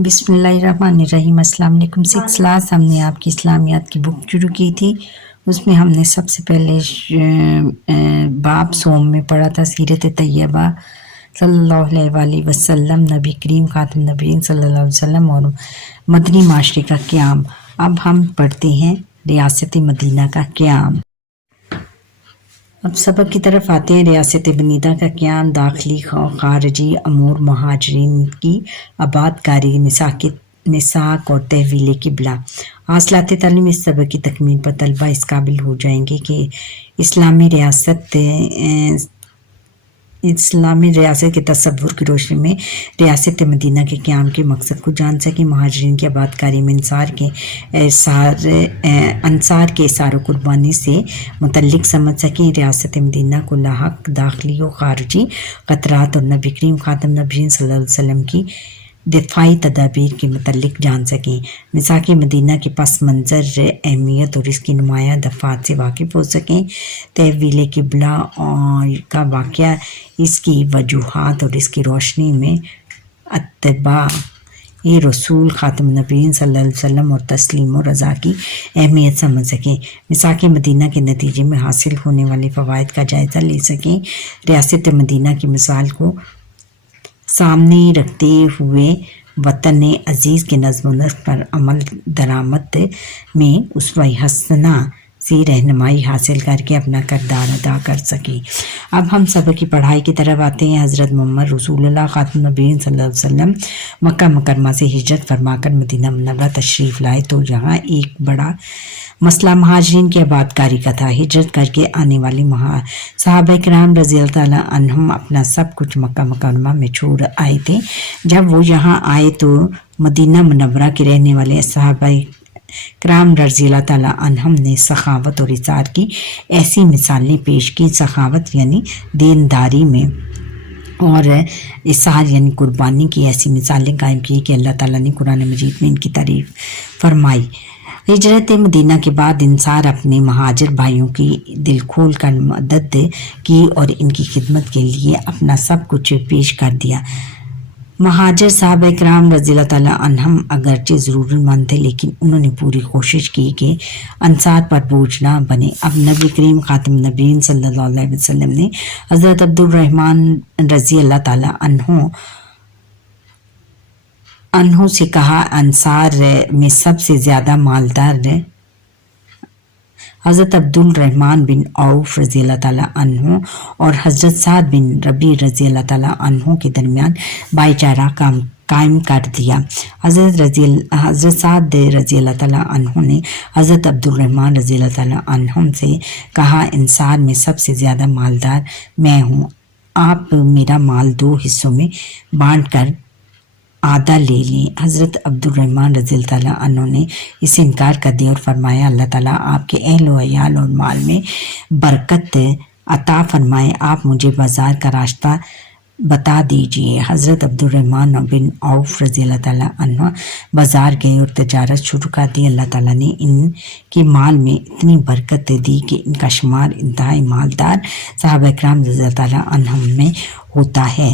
बिस्मिल्लाहिर्रहमानिर्रहीम। अस्सलाम वालेकुम। 6 क्लास हमने आपकी इस्लामियात की बुक शुरू की थी। उसमें हमने सबसे पहले बाब सोम में पढ़ा था सीरत तैयबा सल्लल्लाहु अलैहि वसल्लम, नबी करीम खातम नबीन सल्लल्लाहु अलैहि वसल्लम और मदनी माशरे का क़याम। अब हम पढ़ते हैं रियासत मदीना का क़याम। अब सबक की तरफ आते हैं। रियासत मदीना का क़याम दाखिली खारजी अमूर महाजरीन की आबादकारी, निसाक और तहवील किबला। हासिलात तालीम इस सबक की तकमील पर तलबा इस काबिल हो जाएंगे कि इस्लामी रियासत के तसव्वुर की रोशनी में रियासत मदीना के क़याम के मकसद को जान सकें। महाजरीन की आबादकारी में अंसार के इसार कुर्बानी से मुतल्लिक समझ सकें। रियासत मदीना को लाहक दाखिली व खारजी ख़तरात और नबी करीम खातम नबीन सल्लल्लाहु अलैहि वसल्लम की दिफाई तदाबीर के मुतल्लिक जान सकें। निसाक मदीना के पस मंज़र अहमियत और इसकी नुमाया दफ़ात से वाकिफ़ हो सकें। तहवील किबला का वाक़या, इसकी वजूहात और इसकी रोशनी में अत्तबा ये रसूल ख़ातम नबीन सल्लल्लाहु अलैहि वसल्लम और तस्लीम और रज़ा की अहमियत समझ सकें। निसाक मदीना के नतीजे में हासिल होने वाले फ़वाइद का जायज़ा ले सकें। रियासत मदीना की मिसाल को सामने रखते हुए वतन अज़ीज़ के नज़्म नस्क़ पर अमल दरामद में उसवा हसना से रहनुमाई हासिल करके अपना किरदार अदा कर सके। अब हम सबक की पढ़ाई की तरफ आते हैं। हज़रत मोहम्मद रसूलुल्लाह ख़ातमुन नबीय्यीन सल्लल्लाहु अलैहि वसल्लम मक्का मुकर्रमा से हिजरत फरमाकर मदीना मुनव्वरा तशरीफ़ लाए तो यहाँ एक बड़ा मसला महाजरीन की आबादकारी का था। हिजरत करके आने वाली सहाबा किराम रज़ियल्लाहु ताला अन्हुम अपना सब कुछ मक्का मुकर्रमा में छोड़ आए थे। जब वो यहाँ आए तो मदीना मुनव्वरा के रहने वाले सहाबा किराम रज़ियल्लाहु ताला अन्हुम ने सखावत और इसार की ऐसी मिसालें पेश की। सखावत यानी देनदारी में और इसार यानी कुर्बानी की ऐसी मिसालें कायम की कि अल्लाह ताला ने कुरान मजीद में इनकी तारीफ़ फरमाई। हिजरत मदीना के बाद इंसार अपने महाजिर भाइयों की दिल खोल कर मदद की और इनकी खिदमत के लिए अपना सब कुछ पेश कर दिया। महाजिर साहब किराम रज़ियल्लाहु ताला अन्हुम अगरचे ज़रूरतमंद थे, लेकिन उन्होंने पूरी कोशिश की कि अंसार पर बोझ ना बने। अब नबी करीम खातम नबीन सल्लल्लाहु अलैहि वसल्लम ने हज़रत अब्दुर्रहमान रज़ियल्लाहु ताला अन्हों से कहा, अंसार में सबसे ज़्यादा मालदार हज़रत अब्दुल रहमान बिन औफ रज़ियल्लाहु ताला अन्हु और हज़रत साद बिन रबी रज़ियल्लाहु ताला अन्हु के दरमियान भाईचारा कायम कर दिया। हज़रत साद रज़ियल्लाहु ताला अन्हु ने हज़रत अब्दुल रहमान रज़ियल्लाहु ताला अन्हुम से कहा, इंसार में सबसे ज़्यादा मालदार मैं हूँ, आप मेरा माल 2 हिस्सों में बाँट कर आधा ले लें। हज़रत अब्दुर्रहमान रज़ियल्लाहु ताला अन्हु ने इसे इनकार कर दिया और फरमाया, अल्लाह ताला आपके अहल व अयाल और माल में बरकत अता फरमाए, आप मुझे बाज़ार का रास्ता बता दीजिए। हज़रत अब्दुर्रहमान बिन औफ रज़ियल्लाहु ताला अन्हु बाज़ार गए और तजारत शुरू कर दी। अल्लाह ताला ने इनके माल में इतनी बरकत दी कि इनका शुमार इंतहाई मालदार सहाबा किराम रज़ियल्लाहु ताला अन्हुम में होता है।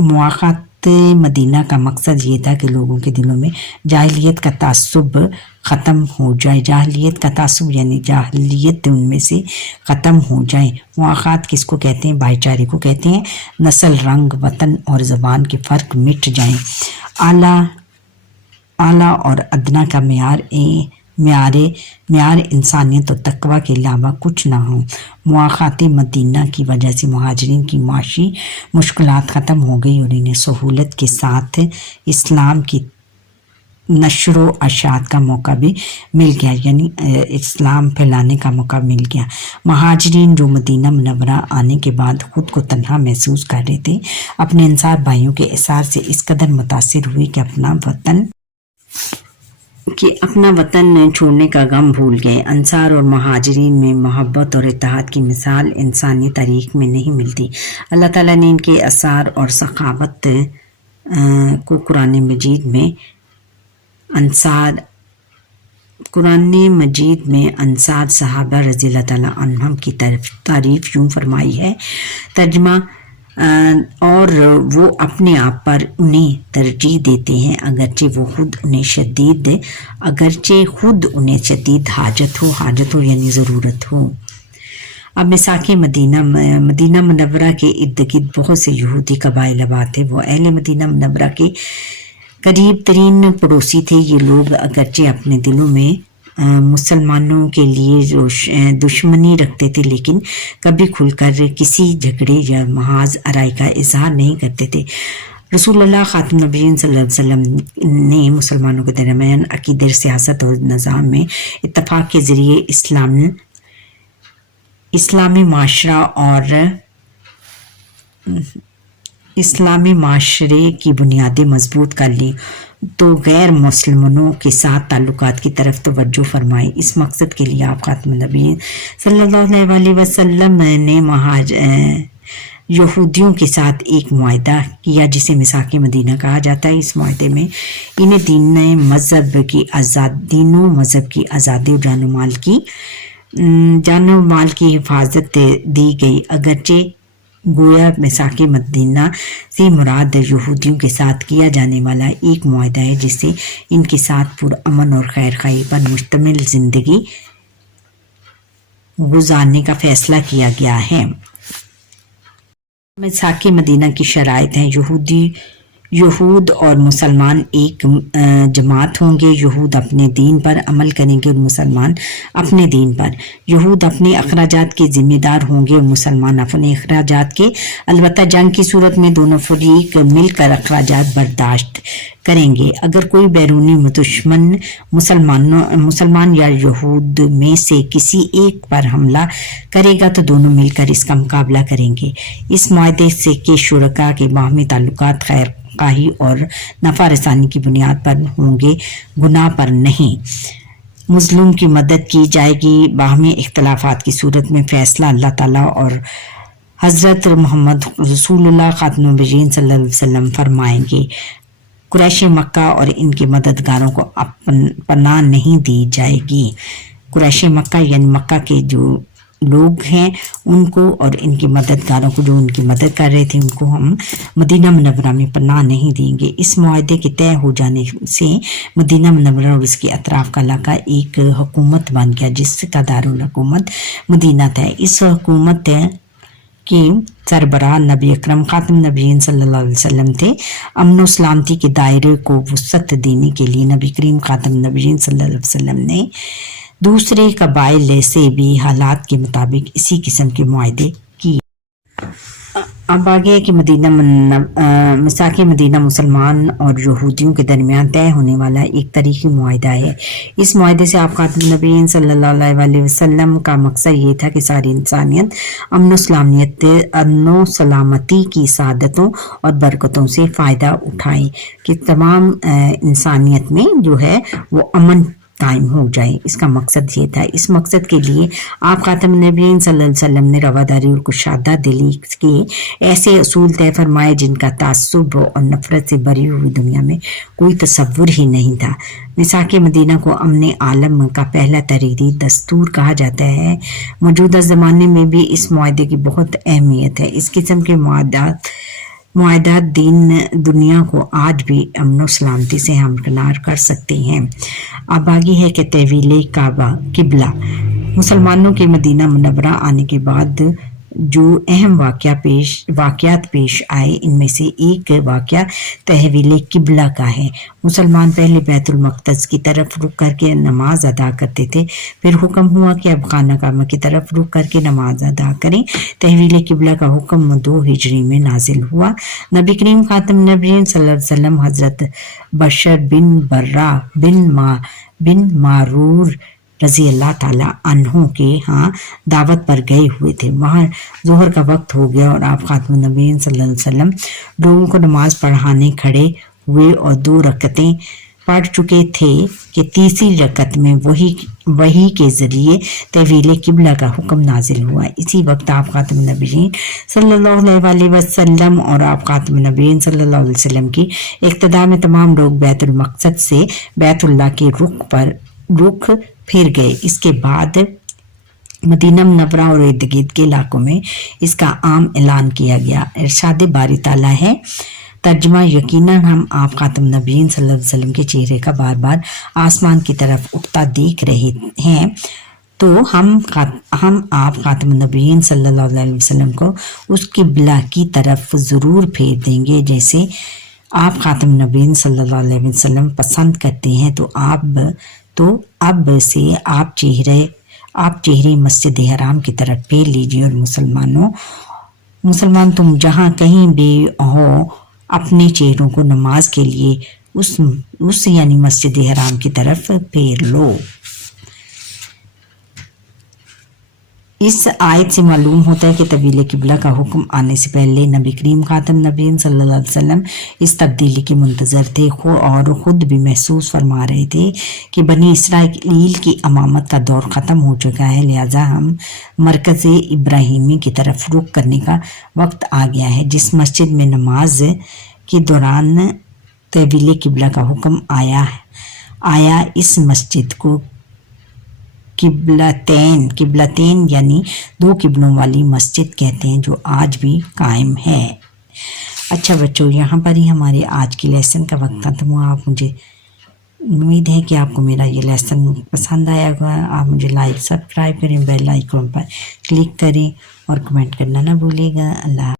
मुआख़ात मदीना का मकसद ये था कि लोगों के दिलों में जाहिलियत का तासुब ख़त्म हो जाए। जाहिलियत का तासुब यानी जाहिलियत उनमें से ख़त्म हो जाए। मुआख़ात किसको कहते हैं? भाईचारे को कहते हैं। नस्ल, रंग, वतन और ज़बान के फ़र्क मिट जाएं। आला और अदना का म्यार इंसानियत और तकवा के अलावा कुछ ना हो। मुआख़ात मदीना की वजह से मुहाजिरीन की माशी मुश्किलात ख़त्म हो गई और इन्हें सहूलत के साथ इस्लाम की नशर व अशात का मौका भी मिल गया, यानी इस्लाम फैलाने का मौका मिल गया। महाजिरीन जो मदीना मुनव्वरा आने के बाद ख़ुद को तन्हा महसूस कर रहे थे, अपने अंसार भाइयों के इसार से इस कदर मुतासिर हुए कि अपना वतन छोड़ने का गम भूल गए। अंसार और महाजिरीन में मोहब्बत और इत्तेहाद की मिसाल इंसानी तारीख़ में नहीं मिलती। अल्लाह ताला ने इनके असार और सखावत को कुरान मजीद में अंसार सहाबा रज़ियल्लाहु ताला अन्हुम की तारीफ़ यूँ फरमाई है। तर्जुमा اور وہ اپنے آپ پر انہیں ترجیح دیتے ہیں اگرچہ خود انہیں شدید حاجت ہو یعنی ضرورت ہو۔ اب مساک مدینہ منورہ کے ارد گرد بہت سے یہودی قبائل آباد تھے۔ وہ اہل مدینہ منورہ کے قریب ترین پڑوسی تھے۔ یہ لوگ اگرچہ اپنے دلوں میں مسلمانوں کے لیے دشمنی رکھتے تھے، لیکن کبھی کھل کر کسی جھگڑے یا محاذ آرائی کا اظہار نہیں کرتے تھے۔ رسول اللہ خاتم النبیین صلی اللہ علیہ وسلم نے مسلمانوں کے درمیان عقیدے، سیاست اور نظام میں اتفاق کے ذریعے اسلامی معاشرے کی بنیادیں مضبوط کر لی تو غیر مسلمانوں کے ساتھ تعلقات کی طرف توجہ فرمائی۔ اس مقصد کے لیے آپ خاتم النبیین صلی اللہ علیہ وسلم نے یہودیوں کے ساتھ ایک معاہدہ کیا جسے مساک مدینہ کہا جاتا ہے۔ اس معاہدے میں انہیں دینوں مذہب کی آزادی اور جان و مال کی حفاظت دی گئی، اگرچہ گویا مساک مدینہ سے مراد یہودیوں کے ساتھ کیا جانے والا ایک معاہدہ ہے جس سے ان کے ساتھ پرامن اور خیر خواہی پر مشتمل زندگی گزارنے کا فیصلہ کیا گیا ہے۔ مساک مدینہ کی شرائط ہیں۔ یہود اور مسلمان ایک جماعت ہوں گے۔ یہود اپنے دین پر عمل کریں گے اور مسلمان اپنے دین پر۔ یہود اپنے اخراجات کے ذمہ دار ہوں گے اور مسلمان اپنے اخراجات کے، البتہ جنگ کی صورت میں دونوں فریق مل کر اخراجات برداشت کریں گے۔ اگر کوئی بیرونی دشمن مسلمان یا یہود میں سے کسی ایک پر حملہ کرے گا تو دونوں مل کر اس کا مقابلہ کریں گے۔ اس معاہدے سے کہ شرکاء کے باہمی تعلقات خیر خواہی اور نفع رسانی کی بنیاد پر ہوں گے، گناہ پر نہیں۔ مظلوم کی مدد کی جائے گی۔ باہمی اختلافات کی صورت میں فیصلہ اللہ تعالیٰ اور حضرت محمد رسول اللہ خاتم النبیین صلی اللہ علیہ وسلم فرمائیں گے۔ قریش مکہ اور ان کے مددگاروں کو پناہ نہیں دی جائے گی۔ قریش مکہ یعنی مکہ کے جو لوگ ہیں ان کو اور ان کے مددگاروں کو جو ان کی مدد کر رہے تھے ان کو ہم مدینہ منورہ میں پناہ نہیں دیں گے۔ اس معاہدے کے طے ہو جانے سے مدینہ منورہ اور اس کے اطراف کا علاقہ ایک حکومت بن گیا جس کا دارالحکومت مدینہ تھا۔ اس حکومت کے سربراہ نبی اکرم خاتم النبیین صلی اللہ علیہ وسلم تھے۔ امن و سلامتی کے دائرے کو وسعت دینے کے لیے نبی کریم خاتم النبیین صلی اللہ علیہ وسلم نے دوسرے قبائل سے بھی حالات کے مطابق اسی قسم کے معاہدے کیے۔ اب آگے ہے کہ مساک مدینہ مسلمان اور یہودیوں کے درمیان طے ہونے والا ایک تاریخی معاہدہ ہے۔ اس معاہدے سے آپ خاتم النبیین صلی اللہ علیہ وسلم کا مقصد یہ تھا کہ ساری انسانیت امن و سلامتی کی سعادتوں اور برکتوں سے فائدہ اٹھائے، کہ تمام انسانیت میں جو ہے وہ امن قائم ہو جائے۔ اس کا مقصد یہ تھا۔ اس مقصد کے لیے آپ خاتم النبیین صلی اللہ علیہ وسلم نے رواداری اور کشادہ دلی کے ایسے اصول طے فرمائے جن کا تعصب اور نفرت سے بری ہوئی دنیا میں کوئی تصور ہی نہیں تھا۔ مساک مدینہ کو امن عالم کا پہلا تحریری دستور کہا جاتا ہے۔ موجودہ زمانے میں بھی اس معاہدے کی بہت اہمیت ہے۔ اس قسم کے معاہدات دنیا کو آج بھی امن و سلامتی سے ہمکنار کر سکتے ہیں۔ اب آگے ہے کہ تحویل قبلہ۔ مسلمانوں کے مدینہ منورہ آنے کے بعد جو اہم واقعات پیش آئے ان میں سے ایک واقعہ تحویل قبلہ کا ہے۔ مسلمان پہلے بیت المقدس کی طرف رخ کر کے نماز ادا کرتے تھے، پھر حکم ہوا کہ اب خانہ کعبہ کی طرف رخ کر کے نماز ادا کریں۔ تحویل قبلہ کا حکم 2 ہجری میں نازل ہوا۔ نبی کریم خاتم النبیین صلی اللہ علیہ وسلم حضرت بشر بن برہ بن معرور رضی اللہ تعالیٰ عنہ کے ہاں دعوت پر گئے ہوئے تھے۔ وہاں ظہر کا وقت ہو گیا اور آپ خاتم النبیین صلی اللہ علیہ وسلم لوگوں کو نماز پڑھانے کھڑے ہوئے اور 2 رکعتیں پڑھ چکے تھے کہ تیسری رکعت میں وحی کے ذریعے تحویل قبلہ کا حکم نازل ہوا۔ اسی وقت آپ خاتم النبیین صلی اللہ علیہ وسلم اور آپ خاتم النبیین صلی اللہ علیہ وسلم کی اقتداء میں تمام لوگ بیت المقدس سے بیت اللہ کے رخ پھر گئے۔ اس کے بعد मदीना मुनव्वरा और इर्द गिर्द के इलाकों में इसका आम ऐलान किया गया। इरशाद बारी ताला है, तर्जुमा, यकीनन हम आप खातम नबीन सल्लल्लाहु अलैहि वसल्लम के चेहरे का बार बार आसमान की तरफ उठता देख रहे हैं, तो हम आप खातम नबीन सल्लल्लाहु अलैहि वसल्लम को उस किबला की तरफ ज़रूर फेर देंगे जैसे आप खातम नबीन सल्लल्लाहु अलैहि वसल्लम पसंद करते हैं। तो अब से आप चेहरे मस्जिद हराम की तरफ फेर लीजिए और मुसलमान तुम जहाँ कहीं भी हो अपने चेहरों को नमाज के लिए उस यानी मस्जिद हराम की तरफ फेर लो। इस आयत से मालूम होता है कि तब्दील किबला का हुक्म आने से पहले नबी करीम खातम नबीन सल्लल्लाहु अलैहि वसल्लम इस तब्दीली के मुंतज़र थे और ख़ुद भी महसूस फरमा रहे थे कि बनी इसराइल की अमामत का दौर ख़त्म हो चुका है, लिहाजा हम मरकज़ इब्राहिमी की तरफ रुख करने का वक्त आ गया है। जिस मस्जिद में नमाज के दौरान तब्दील किबला का हुक्म आया इस मस्जिद को किबलतैन यानी दो किबलों वाली मस्जिद कहते हैं, जो आज भी कायम है। अच्छा बच्चों, यहाँ पर ही हमारे आज की लेसन का वक्त खत्म हुआ। उम्मीद है कि आपको मेरा ये लेसन पसंद आया होगा। आप मुझे लाइक सब्सक्राइब करें, बेल आइकन पर क्लिक करें और कमेंट करना ना भूलिएगा। अल्लाह।